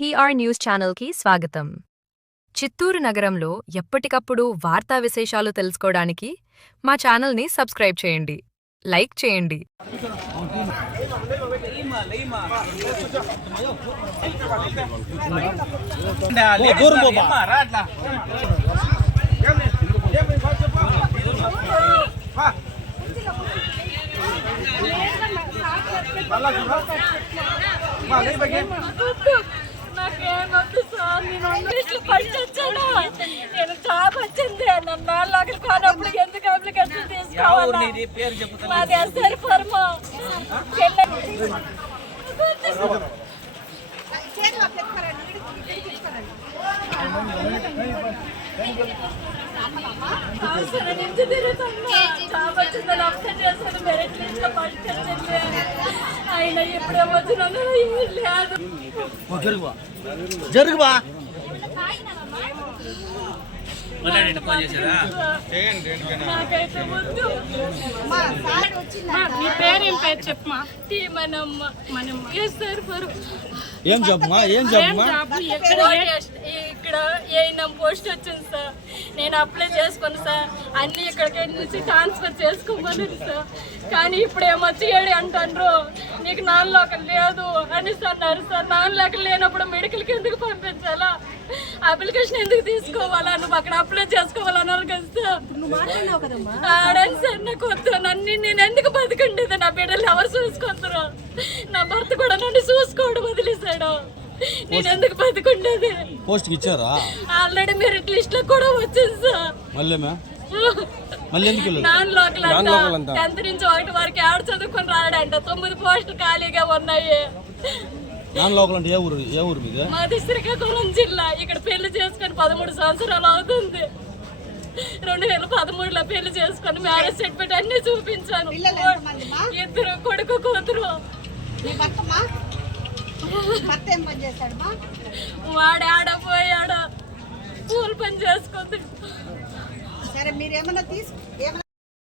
PR news ఛానల్కి స్వాగతం. చిత్తూరు నగరంలో ఎప్పటికప్పుడు వార్తా విశేషాలు తెలుసుకోవడానికి మా ఛానల్ని సబ్స్క్రైబ్ చేయండి, లైక్ చేయండి. నాకేమొద్దు సార్, నేను జాబ్ వచ్చింది. నన్ను నాలుగు కానప్పుడు ఎందుకు అప్లికేషన్ తీసుకోవాలి? మాది ఎస్ఆర్ ఫర్మా నుంచి తిరుగుతున్నా. జాబ్ వచ్చిందని అప్లై చేశాను, మెరిట్ లిస్ట్ లో ఫస్ట్ వచ్చింది. అయినా ఇప్పుడే వచ్చినాను లేదు. జరుగుబా నాకైతే వద్దు. నీ పేరేం పేరు చెప్పమా? మనం ఏం చెప్పమా? ఏం చెప్పమా? ఇక్కడ ఏఎన్ఎం పోస్ట్ వచ్చింది సార్. నేను అప్లై చేసుకుని సార్, అన్ని ఇక్కడికి నుంచి ట్రాన్స్ఫర్ చేసుకోమని సార్. కానీ ఇప్పుడు ఏమొచ్చి ఏడు అంటారు, నీకు నాన్ లోకల్ లేదు అని అన్నారు సార్. నాన్ లోకల్ లేనప్పుడు మెడికల్కి ఎందుకు పంపించాలా? అప్లికేషన్ ఎందుకు తీసుకోవాలా? నువ్వు అక్కడ అప్లై చేసుకోవాలన్నారు కదా సార్. ఆడని సార్ నాకు వద్దు. నన్ను నేను ఎందుకు బతికండేది? నా బిడ్డలు ఎవరు చూసుకుంటారు? నా భర్త కూడా నన్ను చూసుకోవడం వదిలేశాడు. నేను ఎందుకు బతికుండేది? పోస్ట్ ఇచ్చారా? ఆల్రెడీ మెరిట్ లిస్ట్ లో కూడా వచ్చింది సార్. నాన్ లోకల్ అంట. 10th నుంచి 1 వరకు ఆడ చదువుకొని రాడంట. 9 పోస్టులు ఖాళీగా ఉన్నాయి. నాన్ లోకల్ అంటే ఏ ఊరు మీద? మాది శ్రీకాకుళం జిల్లా. ఇక్కడ పెళ్లి చేసుకొని 13 సంవత్సరాలు అవుతుంది. 2013లో పెళ్లి చేసుకొని మ్యారేజ్ సర్టిఫికేట్ అన్ని చూపించాను. 2 కొడుకు కూతురు. వాడు ఆడపోయాడు, పూల పని చేసుకుంది. సరే, మీరేమన్నా